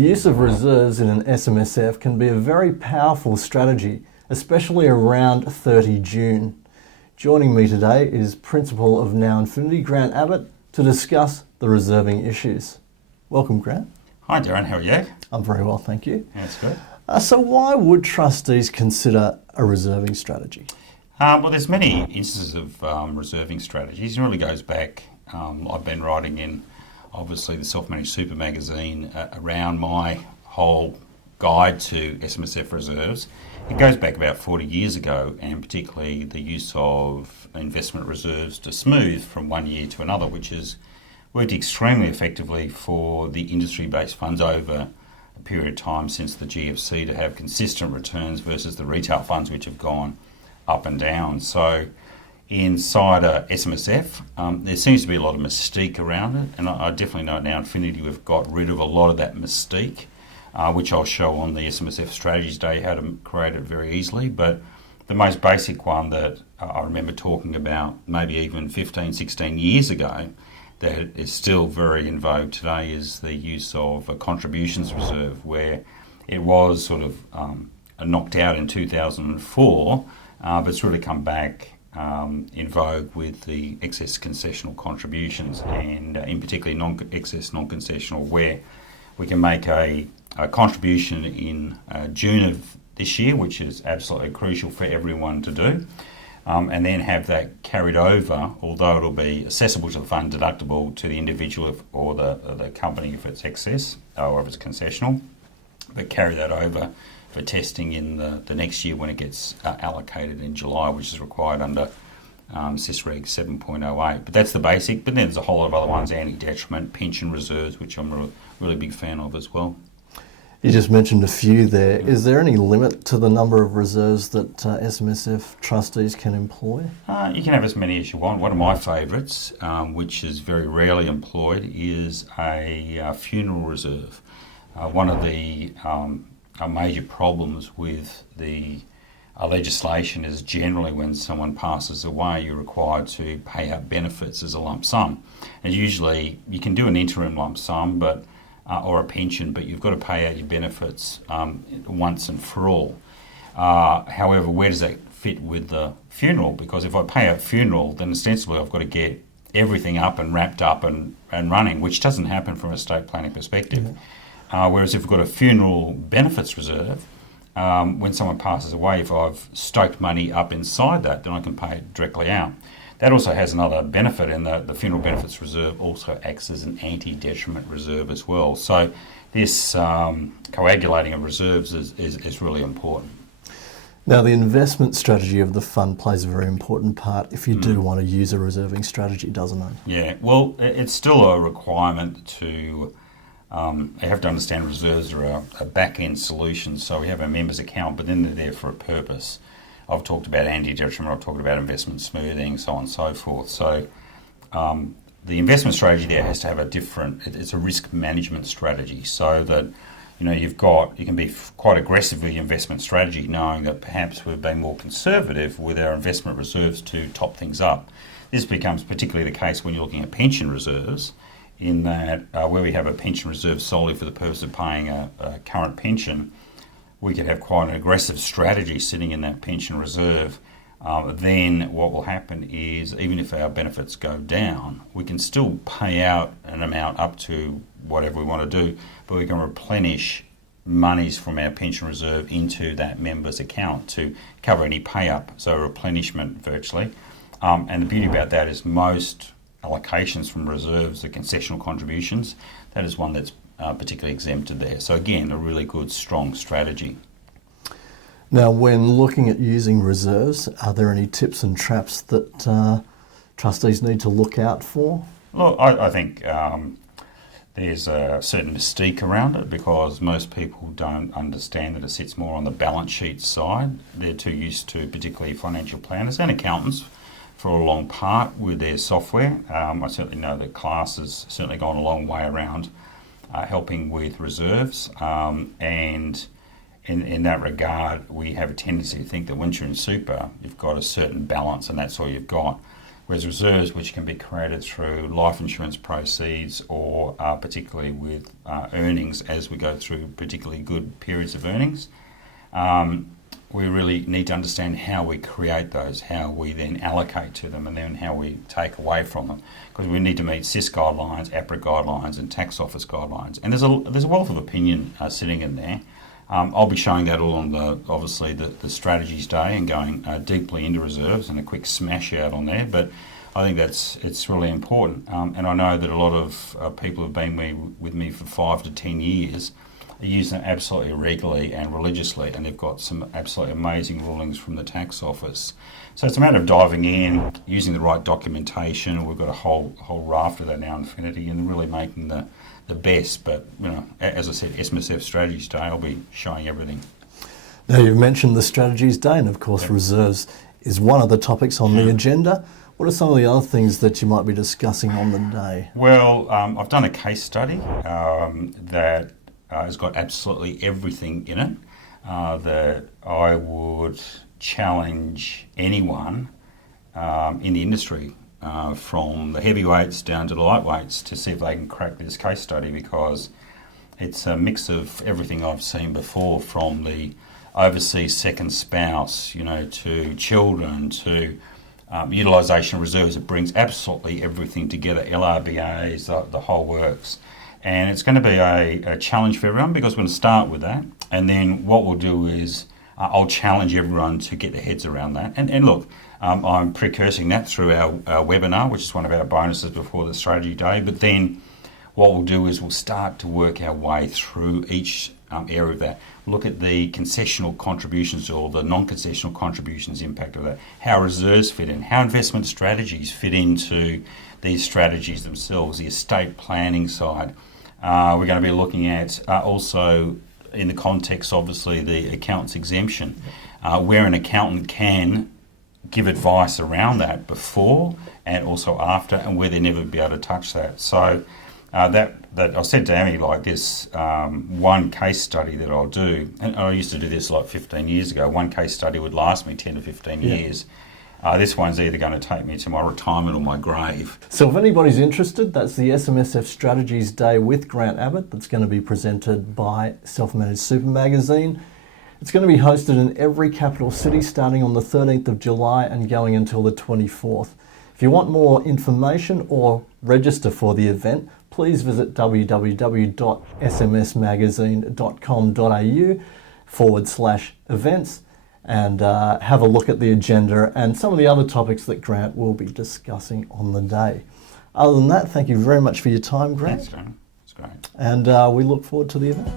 use of reserves in an SMSF can be a very powerful strategy, especially around 30 June. Joining me today is Principal of Now Infinity, Grant Abbott, to discuss the reserving issues. Welcome, Grant. Hi Darren, how are you? I'm very well, thank you. That's good. So why would trustees consider a reserving strategy? Well, there's many instances of reserving strategies. It really goes back. I've been writing in, obviously, the Self-Managed Super magazine around my whole guide to SMSF reserves. It goes back about 40 years ago, and particularly the use of investment reserves to smooth from one year to another, which has worked extremely effectively for the industry-based funds over a period of time since the GFC to have consistent returns versus the retail funds which have gone up and down. So inside a SMSF, there seems to be a lot of mystique around it, and I definitely know at Now Infinity we've got rid of a lot of that mystique, which I'll show on the SMSF Strategies Day how to create it very easily. But the most basic one that I remember talking about maybe even 15, 16 years ago that is still very in vogue today is the use of a contributions reserve, where it was sort of knocked out in 2004, but it's really come back in vogue with the excess concessional contributions, and in particular excess non-concessional, where we can make a contribution in June of this year, which is absolutely crucial for everyone to do, and then have that carried over, although it'll be accessible to the fund, deductible to the individual or the company if it's excess or if it's concessional, but carry that over for testing in the next year when it gets allocated in July, which is required under SysReg 7.08. But that's the basic. But then there's a whole lot of other ones, anti-detriment, pension reserves, which I'm a really big fan of as well. You just mentioned a few there. Is there any limit to the number of reserves that SMSF trustees can employ? You can have as many as you want. One of my favourites, which is very rarely employed, is a funeral reserve. One of the major problems with the legislation is generally when someone passes away, you're required to pay out benefits as a lump sum. And usually you can do an interim lump sum, but or a pension, but you've got to pay out your benefits once and for all. However, where does that fit with the funeral? Because if I pay out funeral, then ostensibly I've got to get everything up and wrapped up and running, which doesn't happen from a estate planning perspective. Mm-hmm. Whereas if we've got a funeral benefits reserve, when someone passes away, if I've stoked money up inside that, then I can pay it directly out. That also has another benefit in that the funeral benefits reserve also acts as an anti-detriment reserve as well. So this coagulating of reserves is really important. Now, the investment strategy of the fund plays a very important part if you do want to use a reserving strategy, doesn't it? Yeah, well, it's still a requirement to have to understand reserves are a back-end solution. So we have a members account, but then they're there for a purpose. I've talked about anti-detriment, I've talked about investment smoothing, so on and so forth. So the investment strategy there has to have it's a risk management strategy, so that you can be quite aggressive with your investment strategy, knowing that perhaps we've been more conservative with our investment reserves to top things up. This becomes particularly the case when you're looking at pension reserves, in that where we have a pension reserve solely for the purpose of paying a current pension, we could have quite an aggressive strategy sitting in that pension reserve. Then what will happen is, even if our benefits go down, we can still pay out an amount up to whatever we want to do, but we can replenish monies from our pension reserve into that member's account to cover any pay up, so replenishment virtually. And the beauty about that is most allocations from reserves, the concessional contributions, that is one that's particularly exempted there. So again, a really good, strong strategy. Now, when looking at using reserves, are there any tips and traps that trustees need to look out for? Well, I think there's a certain mystique around it, because most people don't understand that it sits more on the balance sheet side. They're too used to, particularly financial planners and accountants, for a long part with their software. I certainly know that class has certainly gone a long way around helping with reserves, and in that regard, we have a tendency to think that once you're in super, you've got a certain balance and that's all you've got. Whereas reserves, which can be created through life insurance proceeds or particularly with earnings as we go through particularly good periods of earnings, we really need to understand how we create those, how we then allocate to them, and then how we take away from them. Because we need to meet SIS guidelines, APRA guidelines, and tax office guidelines. And there's a wealth of opinion sitting in there. I'll be showing that all on the strategies day and going deeply into reserves and a quick smash out on there. But I think it's really important. And I know that a lot of people have been with me for 5 to 10 years. They use them absolutely regularly and religiously, and they've got some absolutely amazing rulings from the tax office. So it's a matter of diving in, using the right documentation. We've got a whole raft of that now, Infinity, and really making the best. But as I said, SMSF Strategies Day, I'll be showing everything. Now, you've mentioned the Strategies Day, and of course reserves is one of the topics on the agenda. What are some of the other things that you might be discussing on the day? Well, I've done a case study that has got absolutely everything in it that I would challenge anyone in the industry, from the heavyweights down to the lightweights, to see if they can crack this case study, because it's a mix of everything I've seen before, from the overseas second spouse, to children, to utilisation of reserves. It brings absolutely everything together, LRBAs, the whole works. And it's going to be a challenge for everyone, because we're going to start with that. And then what we'll do is I'll challenge everyone to get their heads around that. And look, I'm precursing that through our webinar, which is one of our bonuses before the strategy day. But then what we'll do is we'll start to work our way through each area of that. Look at the concessional contributions or the non-concessional contributions impact of that, how reserves fit in, how investment strategies fit into these strategies themselves, the estate planning side. We're going to be looking at also, in the context, obviously, the accountant's exemption, where an accountant can give advice around that before and also after, and where they never be able to touch that. So that I said to Amy, like this, one case study that I'll do, and I used to do this like 15 years ago, one case study would last me 10 to 15 years. This one's either going to take me to my retirement or my grave. So if anybody's interested, that's the SMSF Strategies Day with Grant Abbott. That's going to be presented by Self-Managed Super magazine. It's going to be hosted in every capital city starting on the 13th of July and going until the 24th. If you want more information or register for the event, please visit www.smsmagazine.com.au/events and have a look at the agenda and some of the other topics that Grant will be discussing on the day. Other than that, thank you very much for your time, Grant. Thanks, John. It's great. And we look forward to the event.